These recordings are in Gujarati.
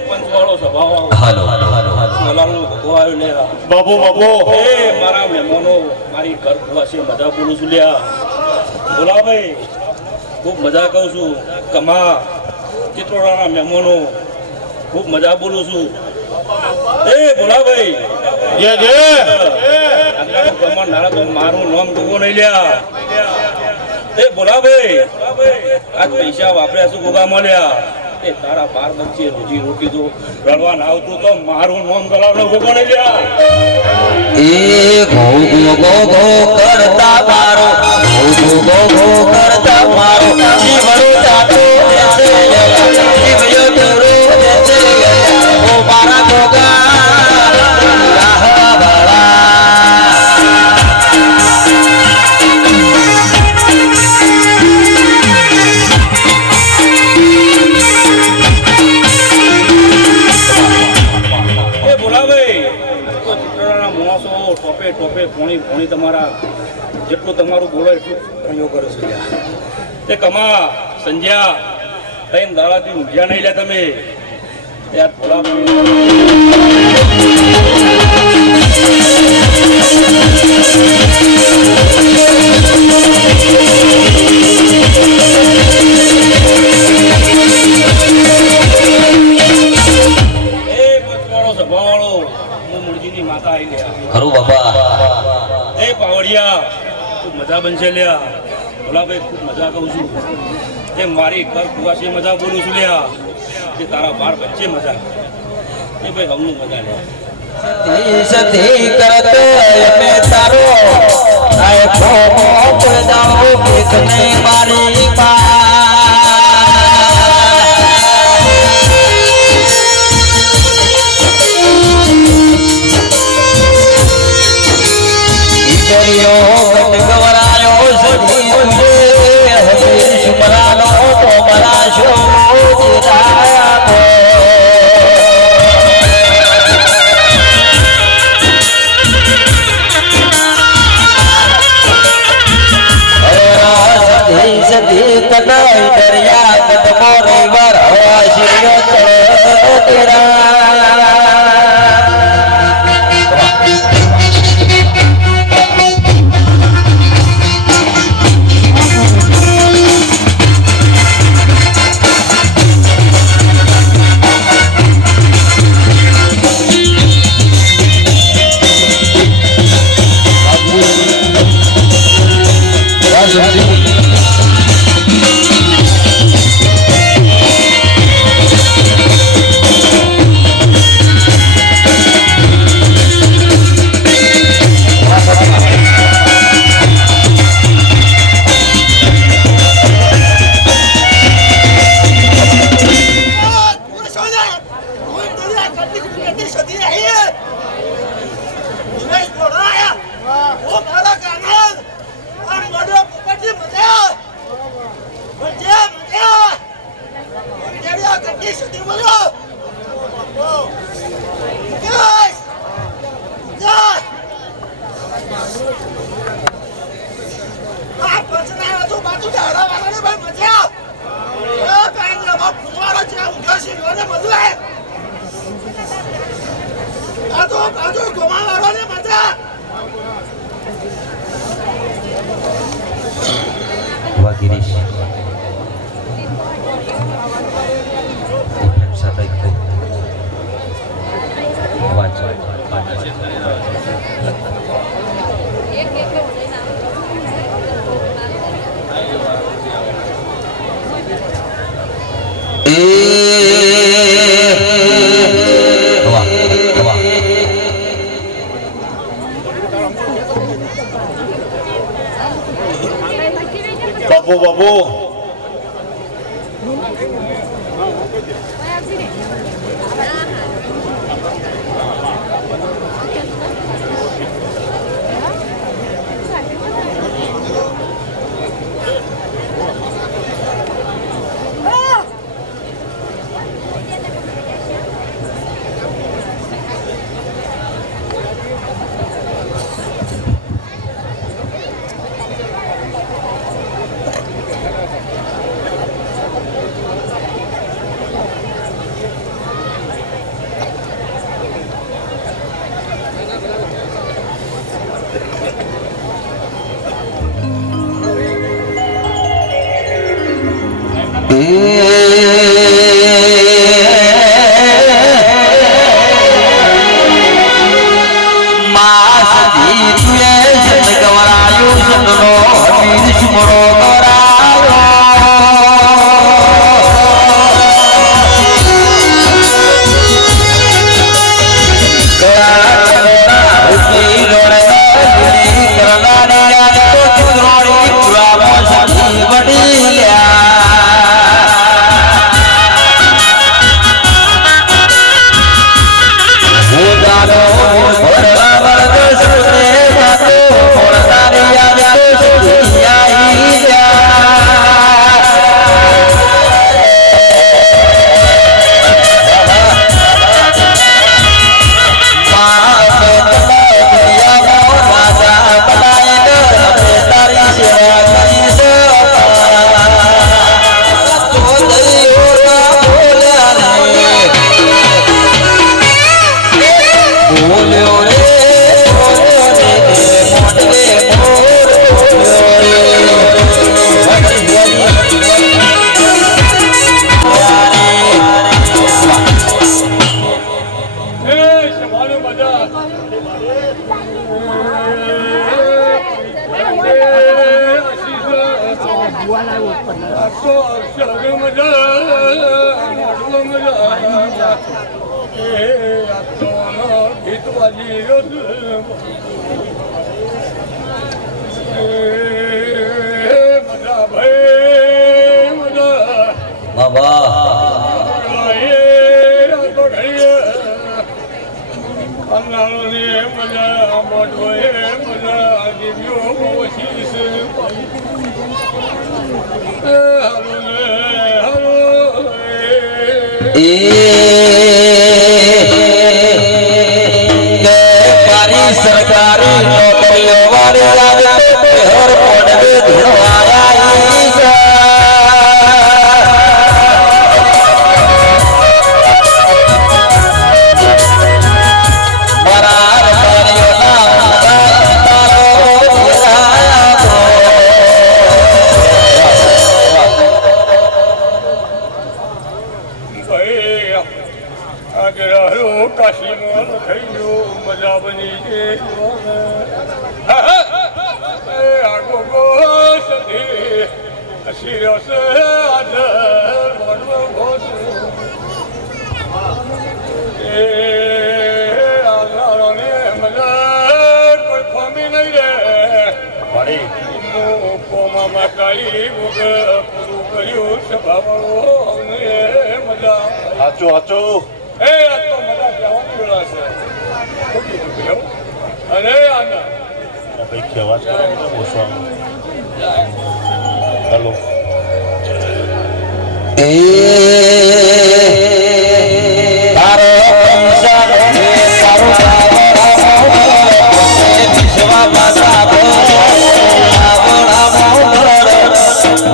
પંચવાળો સભાઓ હાલો હાલો હાલો મલાલનો ભગવો આવ્યો લે બાબુ બાબુ મારા મહેમાનો મારી ઘર ખુવાશે મજા બોલું છું લ્યા બોલા ભાઈ ખૂબ મજા કહું છું કમા ચિત્રોડાના મહેમાનો ખૂબ મજા બોલું છું બોલા ભાઈ જે જે આટલાનું પ્રમાણ નારા તો મારું નામ ગોગો નહીં લ્યા બોલા ભાઈ આજ પૈસા વાપર્યા છું ગોગા મળ્યા તારા બાર બચ્ચે રોજી રોટી તો રડવા ના આવતું તો મારું નામ ગલાવનો ગોગો નહીં લ્યા ગો ગો કરતા મારો ગો ગો કરતા મારો જીવરો ચાટો દેશે જીવયો તોરો દેશે ઓ મારા ગોગા ટોપે પોણી તમારા જેટલું તમારું બોલો એટલું પ્રયોગ કરે છે તે કમા સંજ્યા ત્રણ દાડાથી ઊંઘ્યા નહીં લે તમે યાર થોડા માતા આવી ગયા ખરું બાપા પાવડિયા ખૂબ મજા બનશે લ્યા ભોલાભાઈ ખૂબ મજા કહું છું મારી ઘર કુવાસી મજા બોલું છું લ્યા તારા બાર બચ્ચે મજા ભાઈ હમનું મજા લ્યા સતી કરત મે તારો આય ખોમો પડાઓ એક નહીં મારી દરિયા કદમો રેવર હવા શિરિયો તેરા Girish satu itu wajib Babu सरकारी नौकरियों वाले हर पड़वे धुनवाया હાચો હાચો એ આ તો મજા કહેવાની વેળા છે અને આના ભાઈ કહેવા જ કરો ને ઓછવાનું હેલો તારો પૈસા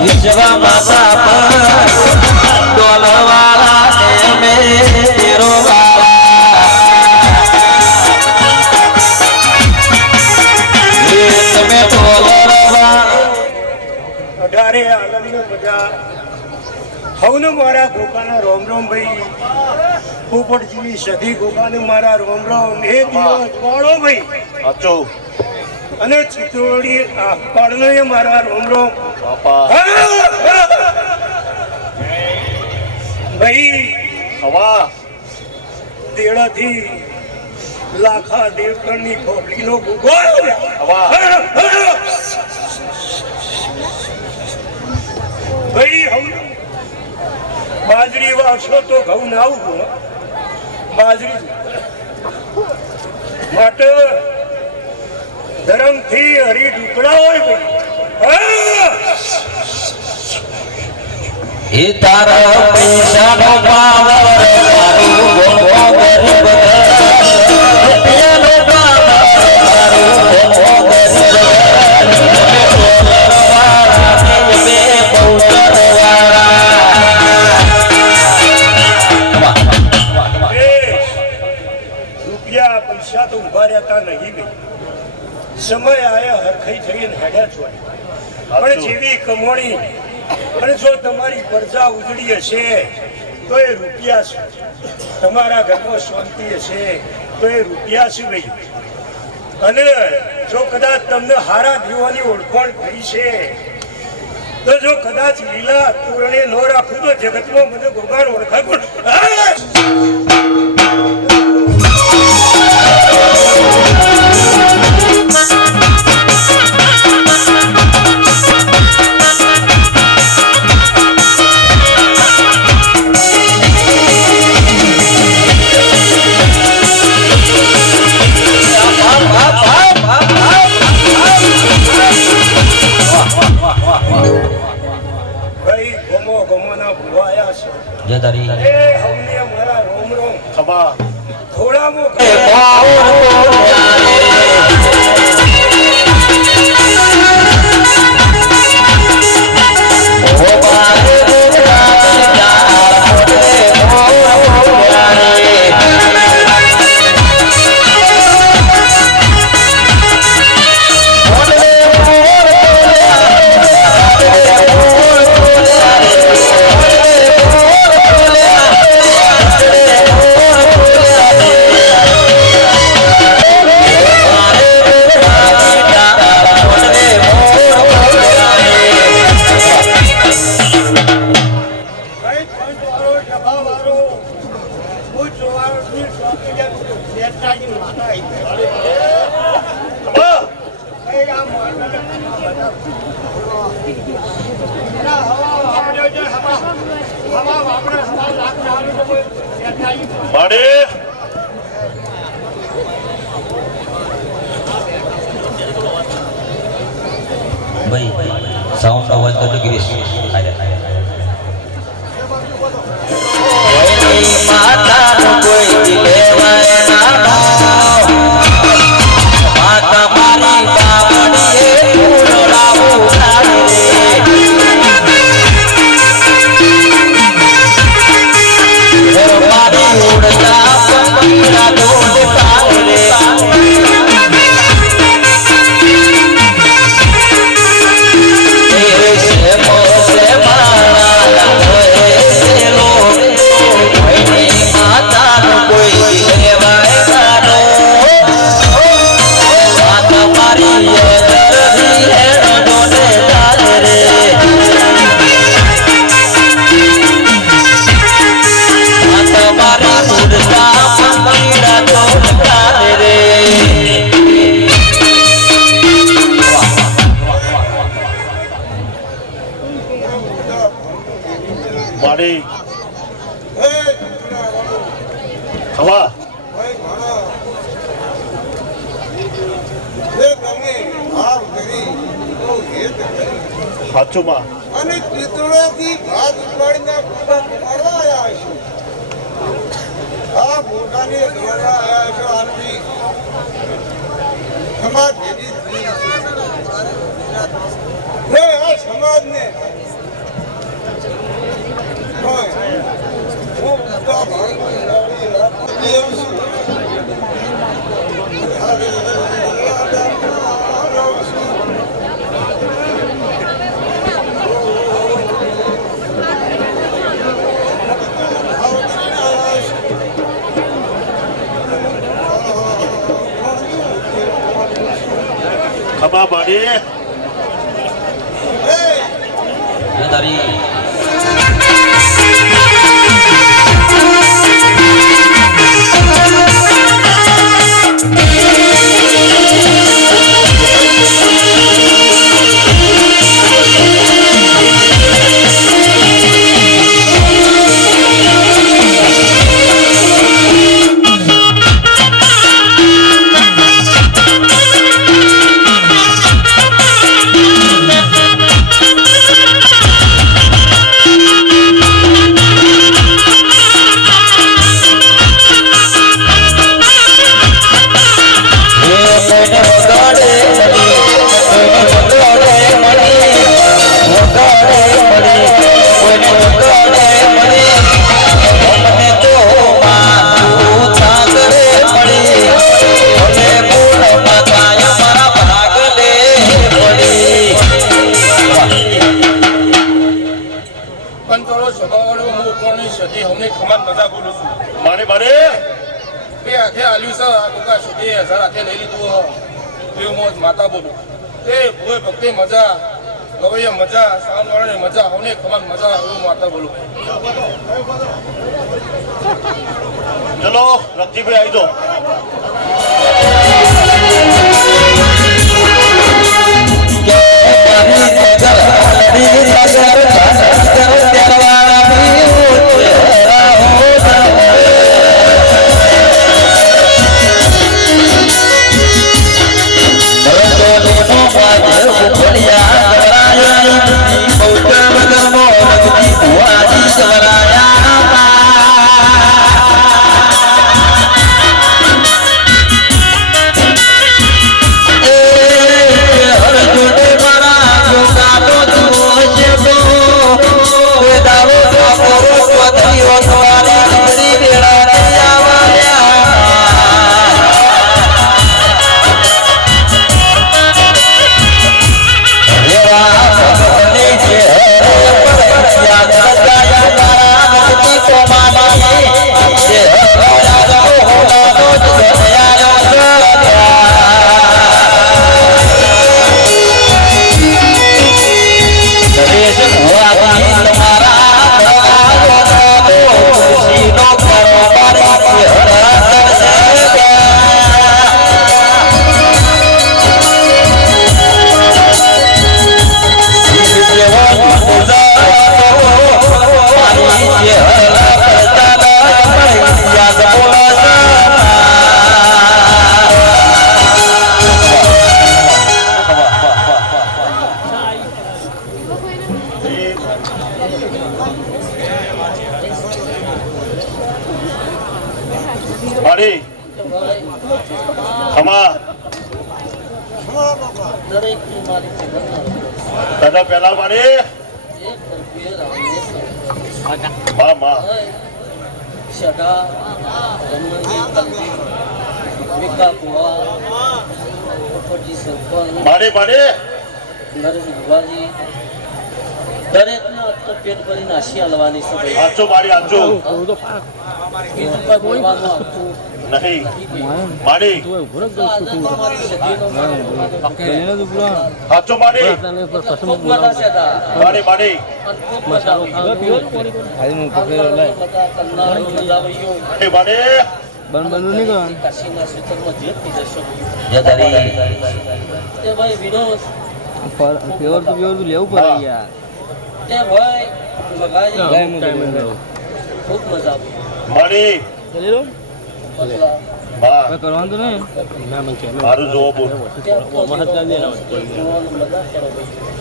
વિશ્વા માતા હવને મારા ગોપાના રોમ રોમ ભાઈ પોપટજીની સધી ગોપાને મારા રોમ રોમ એ દિવસ વાળો ભાઈ હાચો અને ચિત્રોડી પાડનો એ મારા રોમ રોમ બાપા ભાઈ હવા દેડાથી લાખા દેવકરની ખોપડીનો ગુગો હવા ભાઈ હવ બાજરી વાવશો તો ઘઉં ના આવું બાજરી માટે ધર્મથી હરી ઢુકડા હોય ભાઈ એ તારા પૈસાનો પાવર મારું ગોપો ગરીબ રૂપિયાનો પાવર મારું ગોપો રૂપિયા પૈસા તો ઉભા રહેતા નહીં ગઈ સમય આયા હરખાઈ થઈને હેડ્યા છો પણ જેવી કમાણી અને જો તમારી પ્રજા ઉજળી હશે તો એ રૂપિયા છે, તમારા ઘરમાં શાંતિ હશે તો એ રૂપિયા છે ભાઈ. અને જો કદાચ તમને હારા દીવાની ઓળખાણ થઈ છે તો જો કદાચ લીલા તોરણે ન રાખું તો જગતમાં મને ગોગાણ ઓળખાય પણ ભાઈ ગમો ગમોના ભુવાયા છે. જયધારી એ હમને મારા રોમ રોમ ખમા થોડામાં માડી ભાઈ સાઉન્ડ અવાજ કરજો ગિરીશ. માતાનું કોઈ લેવાય ના માતા મારી બામણીએ ફૂલ રાવું મારી ઉડતા પંખીડા દોડ કાઢે માડી ખમા સાચું માં અને પિતળોથી ભાત ઉપાડીને મારવા આવ્યા છો. આ મોટાને ધોરવા આવ્યા છો. આરતી સમાજ ભેગી આ સમાજને હું ખમા માડી જયધારી માડી બે હાથે આલ્યું છે આ ભૂકા સુધી 1000 હાથે લઈ લીધું એવું મોજ માતા બોલું એ ભોય ભક્તિ મજા ગવૈયા મજા સાવન વાળાની મજા હવને ખમાન મજા એવું માતા બોલું ચલો રમજીભાઈ આવી જાઓ માડી ખમા દાદા પહેલા માડી માં સદા રમણજી કલ્પી વિકા કુવા ઉપરજી સરપંચ માડી નરેશ ભુવાજી દરેકને અત્તર પેટ ભરી નાસી હાલવાની છે ભાઈ આચો માડી આચો બીજું કોઈ બોલવાનું આવતું નહીં માડી આચો માડી ખૂબ મજા છે દા માડી માડી ખૂબ મજા એ માડી કાશીના ક્ષેત્રમાં જે થઈ જશો જદારી તે ભાઈ વિરોધ લેવું પડે યાર તે ભાઈ મગાજી ખૂબ મજા માડી બદલા બા કરવાનું તો નહીં મારું જોવો બોલ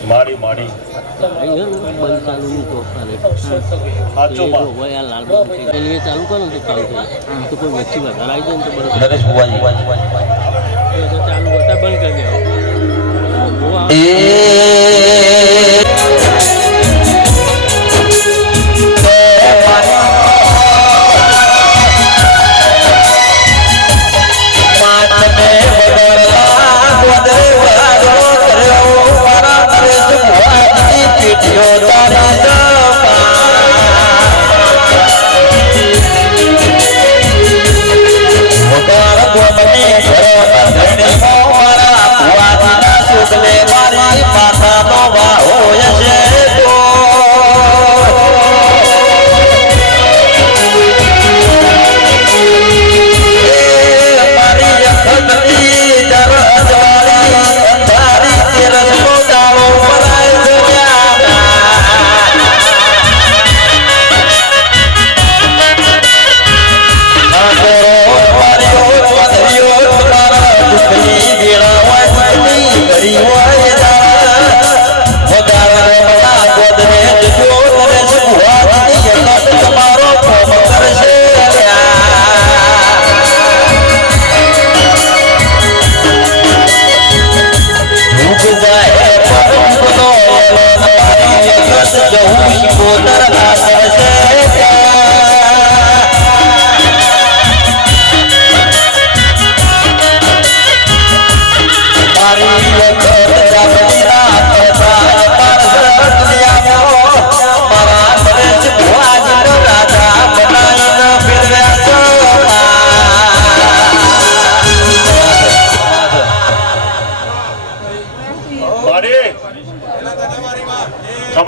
માડી માડી આચો માં ચાલુ કરો ને તો ચાલુ થાય તો કોઈ વચ્ચે વધારે આવી જાય ને તો બરોબર નરેશ ભુવાજી ચાલુ હોતા બંધ કરી દેવા મારી માતા નો વાહો છે મારી અંધારી તેરસ નો દાવો પરાય ગરી હોય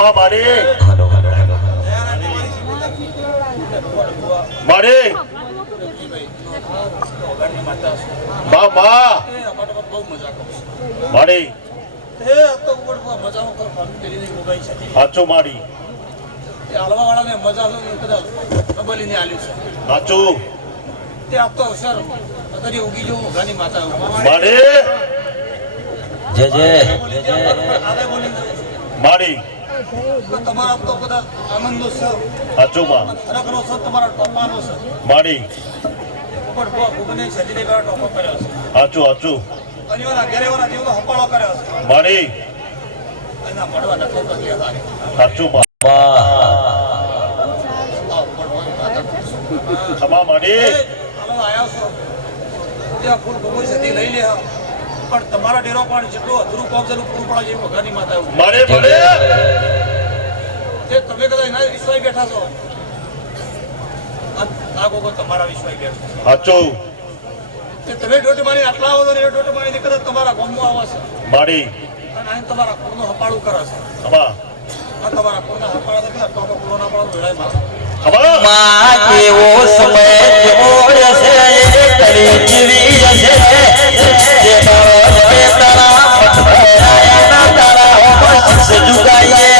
ખમા માડી હાલો હાલો હાલો માડી બા બા બહુ મજા કરું છું માડી એ તો મજામાં કરો ફેરીની મોબાઈલ છે સાચું માડી એ હાલવાવાળાને મજા કદાચ ડબલીને આલ્યું છે સાચું તે આપતો અવસર અત્યારે ઉગી જવું ઘણી માતા માડી જય જય આગળ બોલી માડી તો તમારા આપતો કદાચ આનંદનો છે સાચું માં ખરેખરનો છે તમારા ટોપાનો છે માડી પણ ભૂગને સજીને પેલા ટોપો કર્યો છે સાચું સાચું અનિવાના ઘેરેવાના જીવનો હપાળો કર્યો છે માડી એના મળવા નથી તો ગયા સાચું માં ખમા માડી આયા છો ત્યાં ફૂલ ભૂગોળ સદી લઈ લે પણ તમારા ડેરો પણ જેટલું અધૂરું કામ છે પૂરું પડે છે વઘાની માતા એવું માડી માડી જે તમે કદાચ એના વિશ્વાસ બેઠા છો આ ગોગો તમારા વિશ્વાસ બેઠા સાચું કે તમે ડોટ મારી આટલા આવો ને એ ડોટ મારી કદાચ તમારા ગામમાં આવે છે માડી અને અહીં તમારા કુળનું હપાળું કરે છે ખમા આ તમારા કુળના હપાળા તો પેલા ટોપો કુળો ના પાડો વેળાય માતા ખમા માં કેવો સમય કેવો હશે કલી જીવી હશે જે દરરોજ બે તારા પઠરાયા તારા હોમસ જુગાઈએ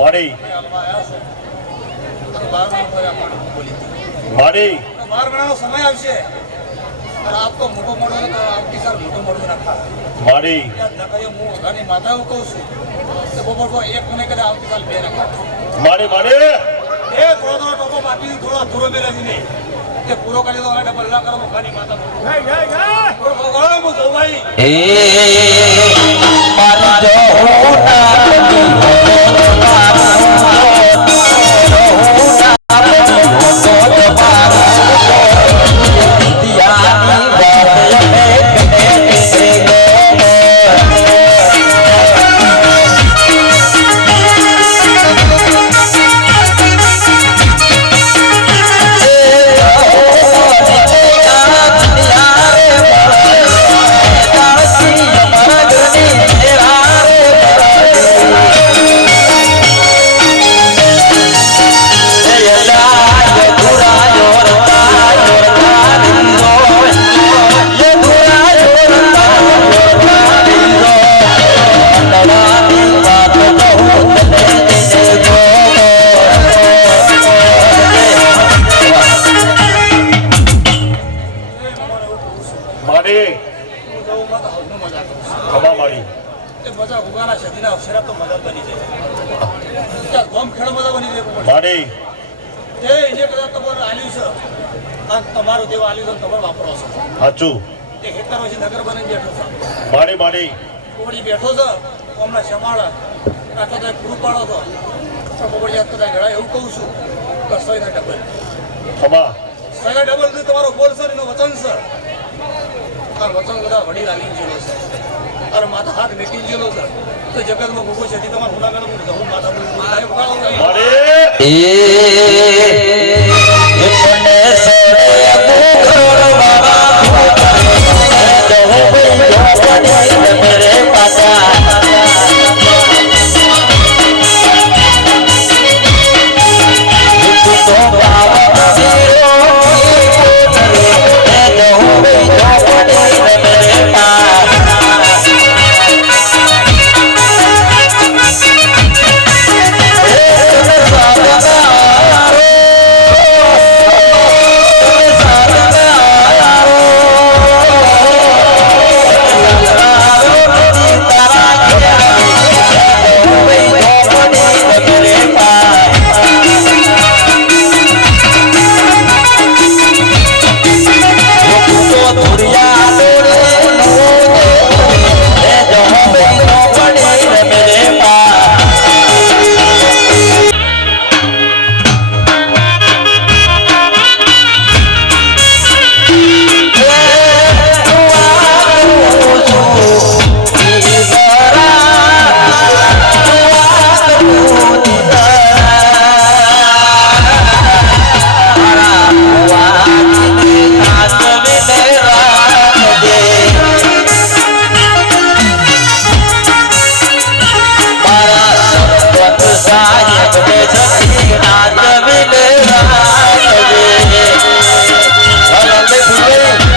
માડી માડી 12 મહિનાનો સમય આવશે અને આપ તો મોટો મોડો ને આવતી સાલ મોટો મોડો રાખા માડી હું વઘાની માતા એવું કહું છું કે બપોર તો એક મને કદાચ આવતી સાલ બે રાખા માડી માડી એ થોડો ટોપો બાકી થોડો અધૂરો મેળવી નહીં કે પૂરો કરી દો ડબલ ના કરો વઘાની માતા હું જોઉં ભાઈ મારી માડી હું જોઉં માતા હવનું મજા કરું છું ખમા માડી એ મજા ઉગાના સદીના અવસરા તો મજા બની જાય ગોમ ખેડો મજા બની જાય માડી એ જે કદાચ તમારું આલ્યું છે આ તમારું દેવ આલ્યું છે તમે વાપરો છો સાચું એ ખેતર પછી નગર બની બેઠો છે માડી માડી કોબડી બેઠો છે કોમના શમાળ આટલો તો પૂરું પાડો છો તો કોબડી યાદ કદાચ ઘડા એવું કહું છું કે સોયના ડબલ ખમા સોયના ડબલ તો તમારો બોલ છે એનો વચન છે આ વચન બધા વડીલ આલી જેલો છે અને માથા હાથ મેકી જેલો છે તો જગતમાં ભૂગો છે તમારા ગુનાગાર હું માથા બોલી Bye. સખી હાથ વિલે રાખજે હલંદે ફૂલે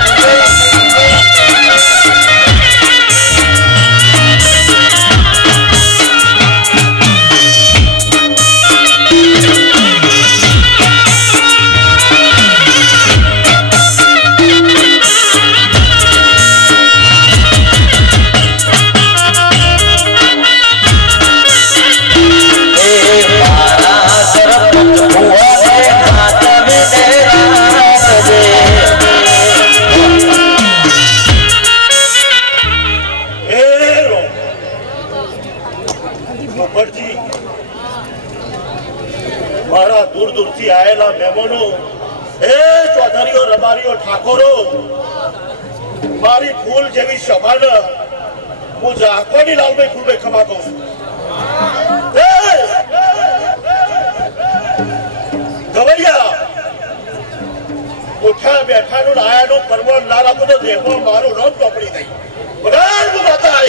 મારા દૂર દૂરથી આયેલા મહેમાનો એ ચૌધરીઓ રબારીઓ ઠાકોરો મારી ફૂલ જેવી સભાને હું ઝાકોની લાલભાઈ ફૂલભાઈ ખમા કહું છું ગવૈયા ઉઠ્યા બેઠાનું આયાનું પરમણ ના રાખું તો દેહમાં મારું નામ ચોપડી થઈ બરાબર હું માતા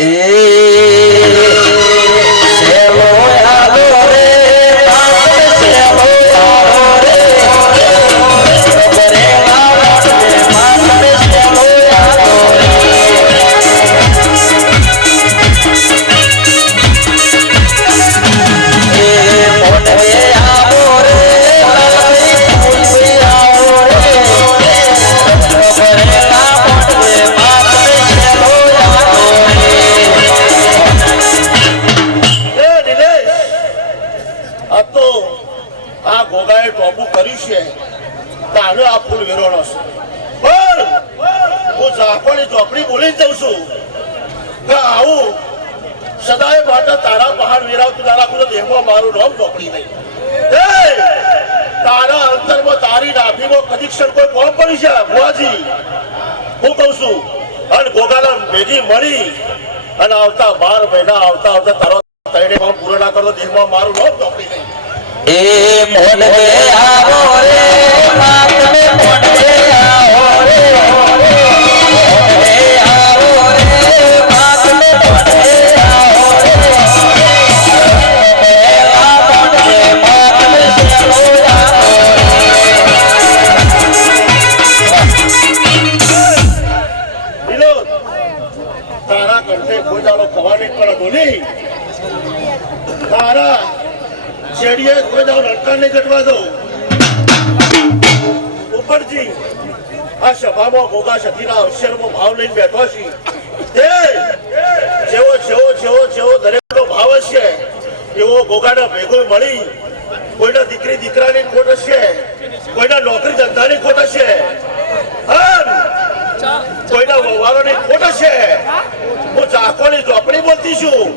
ચોપડી બોલી જ જઉં છું કે આવું સદાય માટે તારા પહાડ વેરાવતું તારા ખુદ દેહમાં મારું નામ ચોપડી નહીં તારા અંતરમાં તારી નાભીમાં કદી ક્ષણ કોઈ કોમ પડી છે ભુવાજી હું કઉ છું અને ગોગાલા ભેગી મળી અને આવતા 12 મહિના આવતા તારો તૈણે કામ પૂરો ના કરતો દેહમાં મારું નામ ચોપડી નહીં એ મોન રે આવો રે માતને મોન રે આવો રે ઉપરજી આ સભામાં ગોગા સતીના અવસરમાં ભાવ લઈને બેઠો છે જેવો દરેકનો ભાવ હશે એવો ગોગાના ભેગો મળી કોઈના દીકરી દીકરાની ખોટ હશે કોઈના નોકરી ધંધાની ખોટ હશે કોઈના વ્યવહારોની ખોટ હશે હું ચાકોની ચોપડી બોલતી છું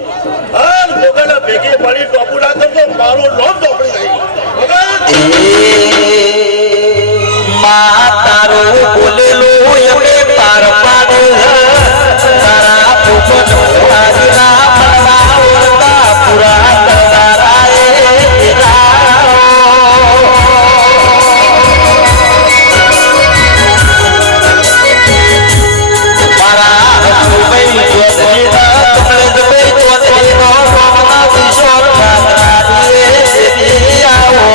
ગોગાના ભેગી મળી ટોપું ના કરતો મારું નામ ચોપડી થઈ તારું બોલેલું એમને પાર પાડે તારા પોપટ રાજના મનના ઓરતા પૂરા કરનારાએ મારા હસુભાઈ ચોધરીના કમલેશભાઈ ચોધરીનો રોમના કિશોર રાતનારીએ આવો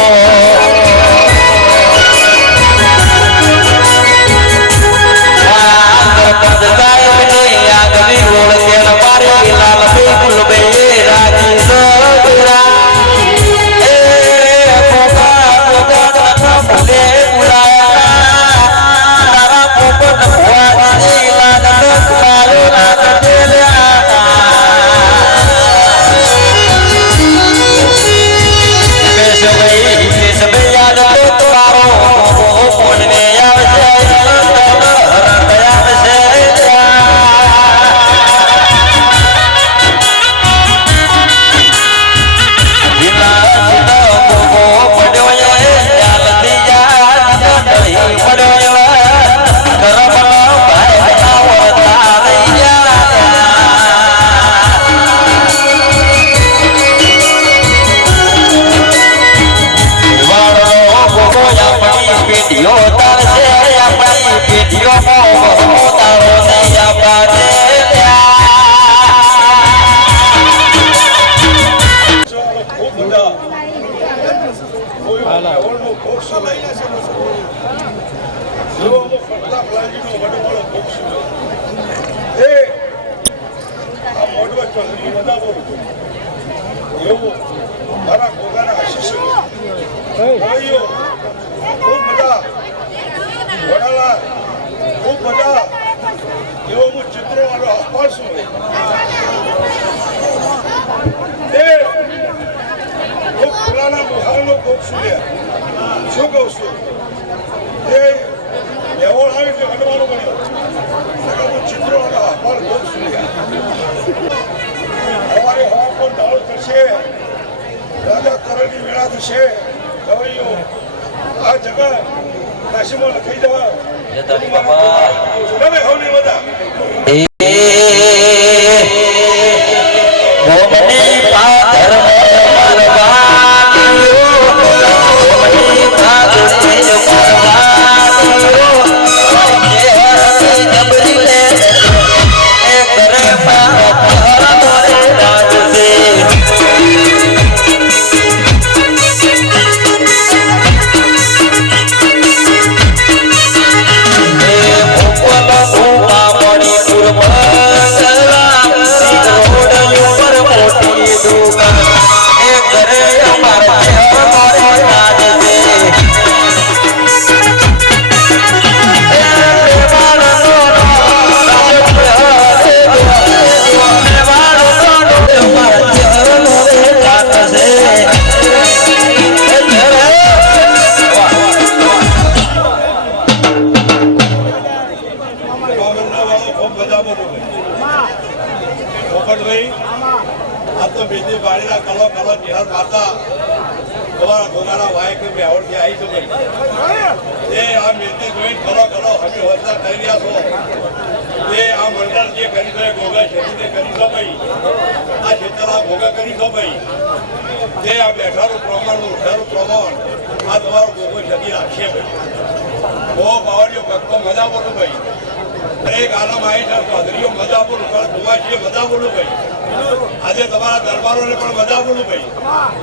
કોઈ મેહોણનો ભોગ શું હોય? જેવો અમુક પ્રતાપ લાલજીનો વડવાળો ભોગ શું હોય? એ આ મોઢવા ચૌધરી બધા બોલું એવું મારા ગોગાના આશીષ ભાઈઓ ખૂબ બધા વડાલા ખૂબ બધા એવો હું ચિત્રો વાળો અપાર શું હોય? એ ખૂબ પુરાના બુહારનો ભોગ શું લે શું કહું છું? એ મેહોણ આવે એટલે વડવાનો બન્યો હું ચિત્રો વાળો અપાર ભોગ શું લે અમારે હવા પણ દાળો થશે રાજા તરણની વેળા થશે ગવૈયો આ જગત કાશીમાં લખાઈ જવા તમે હવની બધા મોમની પાદર મોમની પાદર આજે તમારા દરબારોને પણ મજા બોલું ભાઈ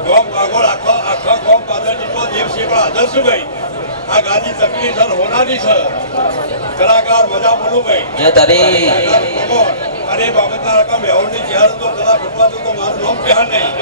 ગોમ કાગોળ આખા ગોમ પાદર જેટલો દેવ છે પણ આદર્શ ભાઈ આ ગાદી તકલીફ સર હોનારી છે કલાકાર મજા બોલું ભાઈ અરે બાબતના રકમ મેહોણની ચહેર તો કલા ઘટવા તો મારું નામ ચહેર નહીં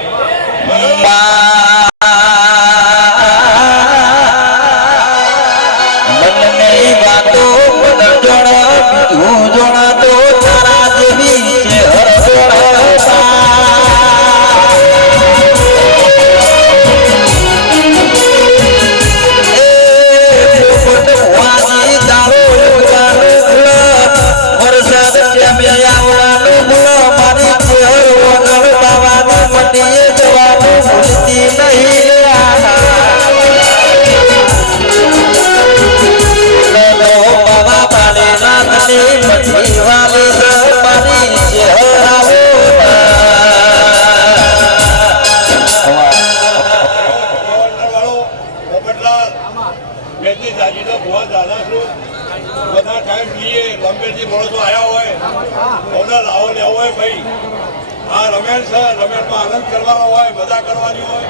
આનંદ કરવાનો હોય મજા કરવાની હોય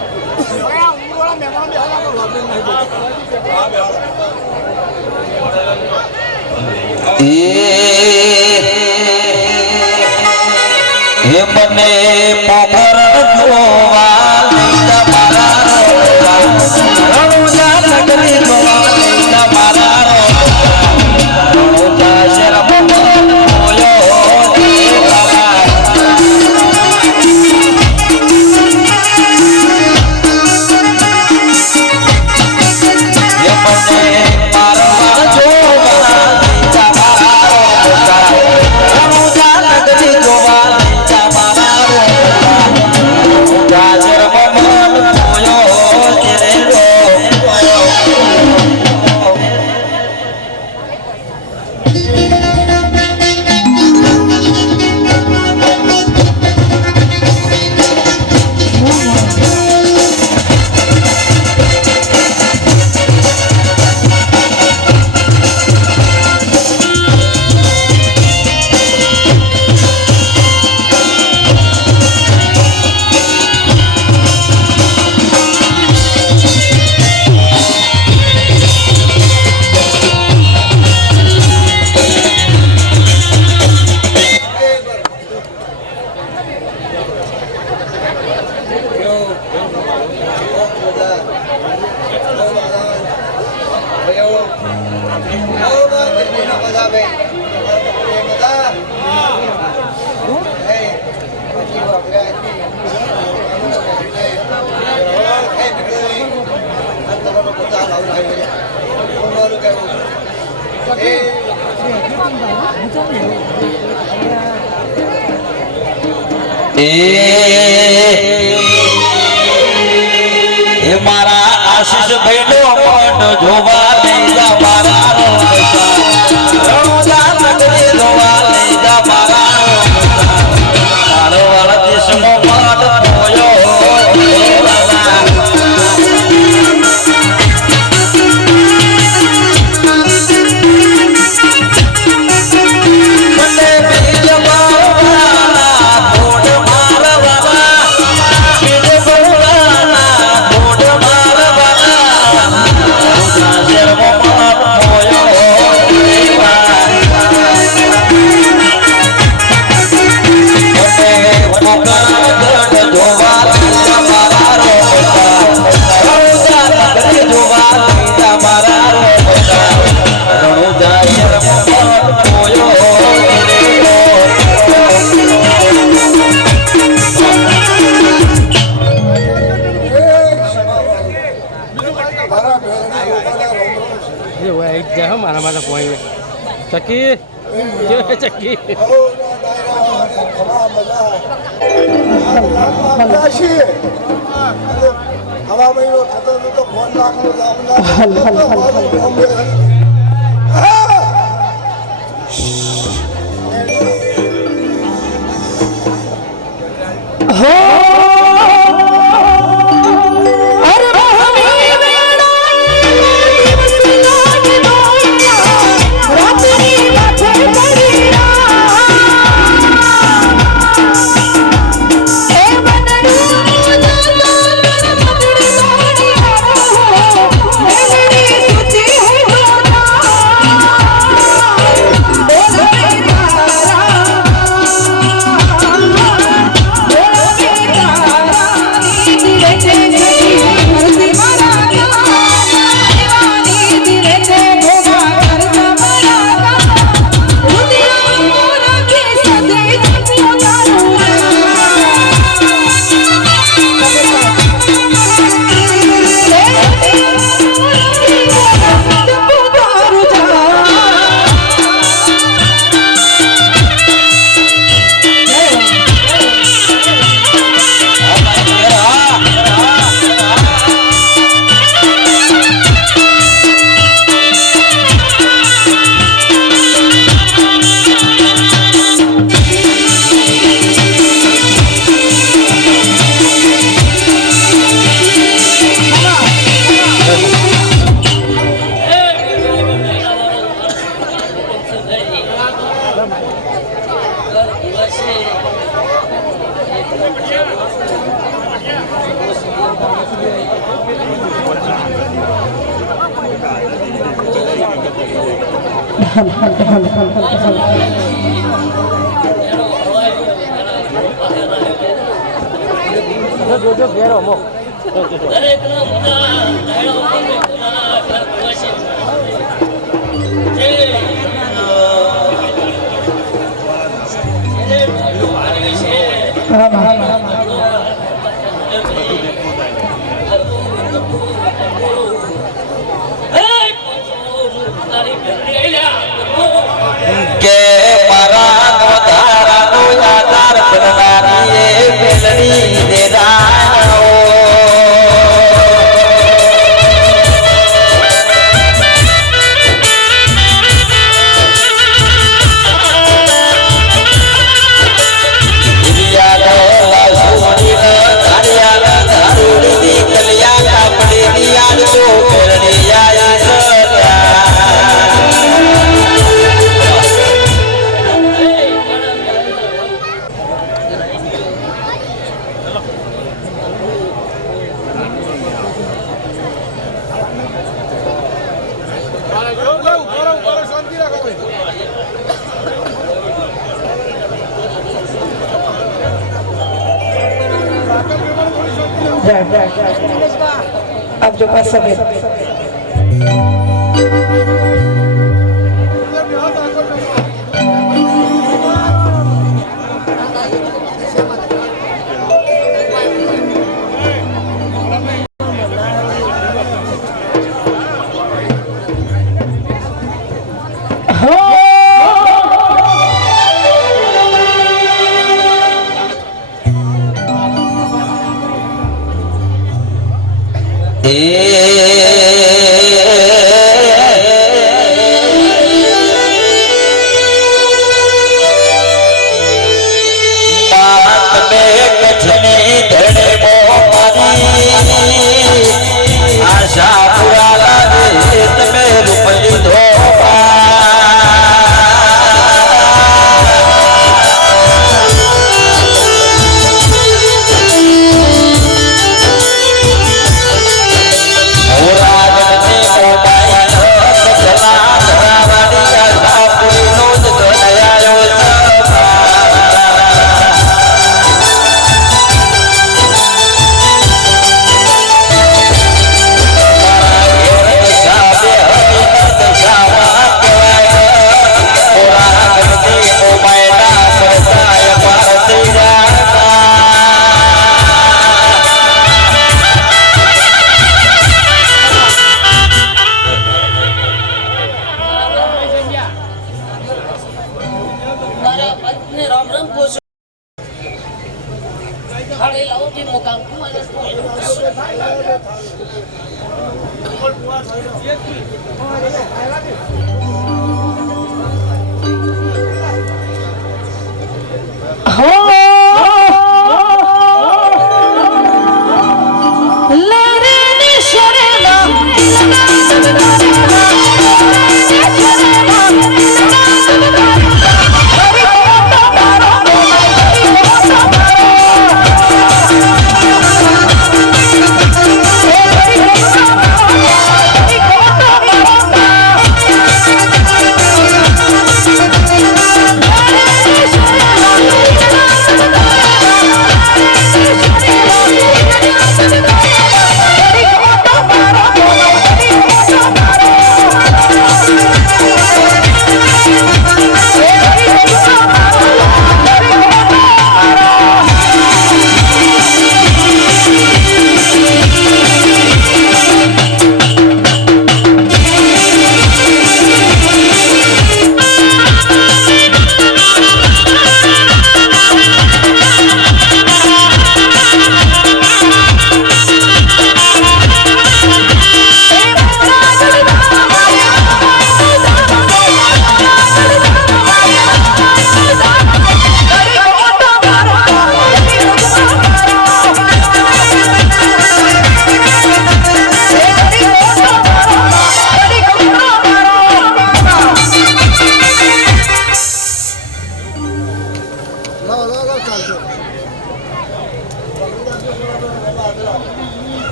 મને પોખર જોવા બધા ભાઈ બધા એ મારા આશીષ ભાઈનો મોઢ જોવા લઈ જા મારા રણુજા નગરી જોવા લઈ જા મારા તારો વાળા દેશમાં માડ પોયો મારા માટે પોઈન્ટ ચકી ચકી હવા મહિનો થતો તો ફોન રાખો જોજો ઘેરો મો કે મારા નો ધારા નો આધાર બનનારી એ બેલડી દેરાયો आप जो पास सके આશા પુરા તમે રૂપ લીધો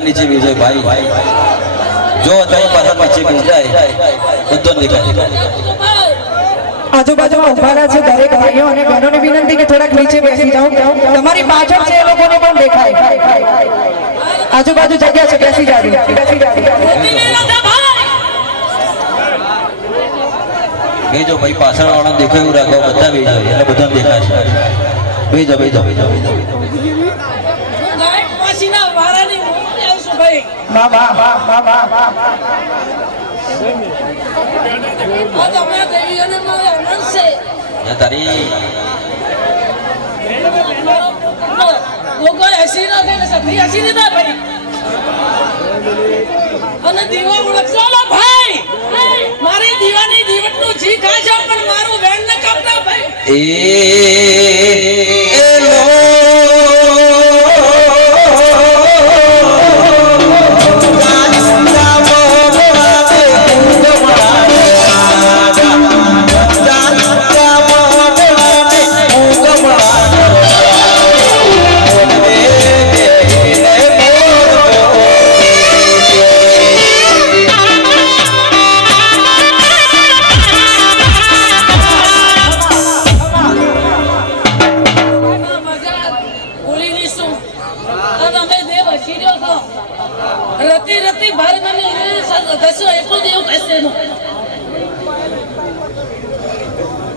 નીચે બેસે ભાઈ જો તઈ પાછા નીચે બેસી જાય બધો દેખાય આજુબાજુમાં ઉભા છે દરેક ભાઈઓ અને બહેનોને વિનંતી કે થોડાક નીચે બેસી જાઓ તમારી પાછળ છે એ લોકોને પણ દેખાય આજુબાજુ જગ્યા છે બેસી જાજો બેજો ભાઈ પાછળ વાળા દેખાય એવું રાખો બધા બેજો એટલે બધા દેખાય છે બેજો બેજો બેજો બેજો વાહ વાહ વાહ વાહ વાહ વાહ તારી અને દીવા ઓળખજો ભાઈ મારી દીવાની દીવટનું જી ખાય છે પણ મારું વેણ ન કાપતા ભાઈ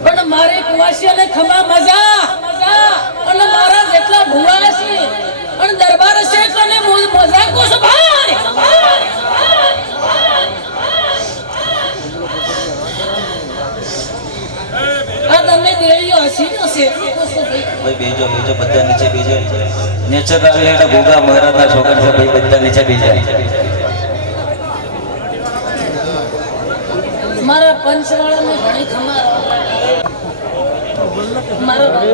પણ મારે કુવાસીઓને ખમા મજા અને મારા જેટલા ભુવા છે અને દરબાર છે અને મજા કોસ ભાઈ આ તમે દેવીઓ હસી નો છે ભાઈ બેજો બેજો બધા નીચે બેજો નેચર એટલે ગોગા મહારાજના છોકરા છે ભાઈ બધા નીચે બેજા મારા પંચવાળાને ઘણી ખમા મારા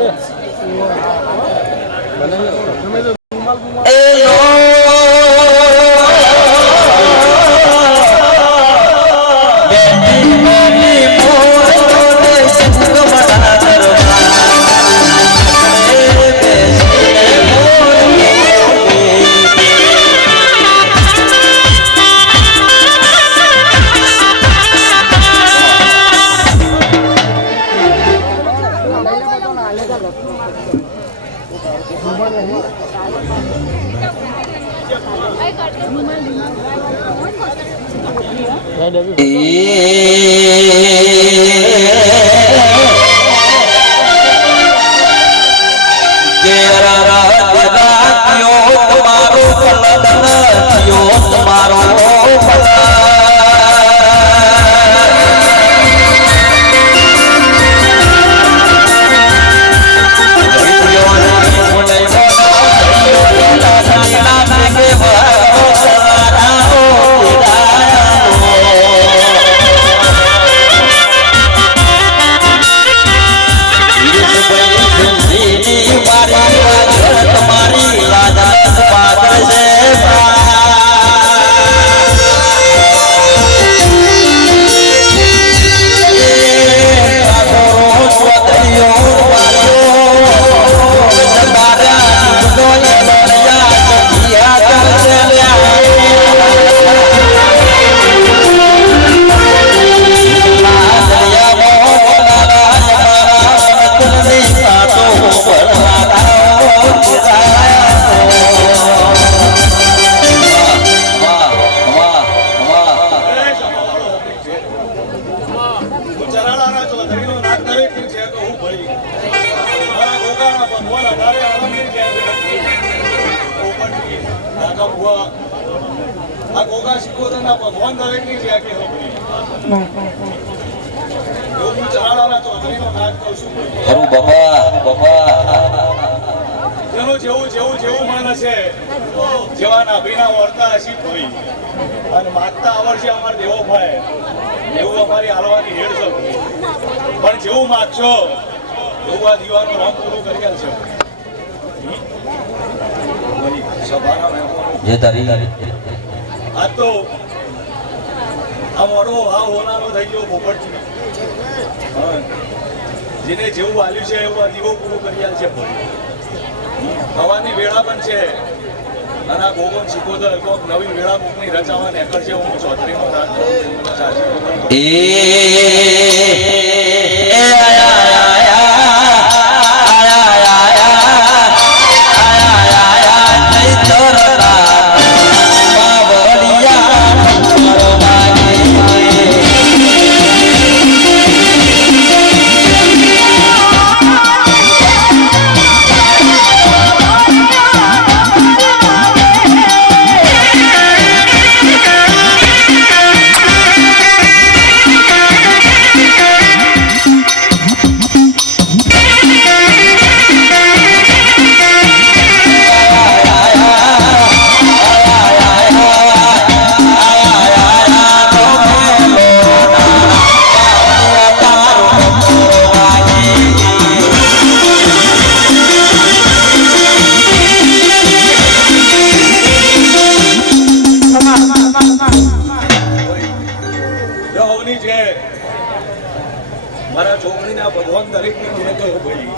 આ ગોગા શિકોતરના ભગવાન દરેકની છે આખી હોપડી. હું ચરાડાના ચૌધરીનો નાચ કહું છું. ખરું બાપા જેનું જેવું માણસ છે જેવા નાભીના વર્તા હશી ભાઈ અને માગતા આવડશે અમારે દેવો ભાઈ એવું અમારી હાલવાની હેડ છે પણ જેવું માગશો એવું આ દીવાનું નામ પૂરું કરી આલશે. સભાના મહેમાનો જે તારી આ તો આ મોડો હા હોનારો થઈ ગયો પોપટજી. જેને જેવું વાલ્યું છે એવું આ દીવો પૂરું કરી આલશે. હવાની વેળા પણ છે અને આ ગોગોન શીખોદર કોક નવી વેળાપુરની રચાવા નેકર છે હું ચૌધરીનો રાજ મારા છોકરીના ભગવાન દરેકની કિંમત હોય ભાઈ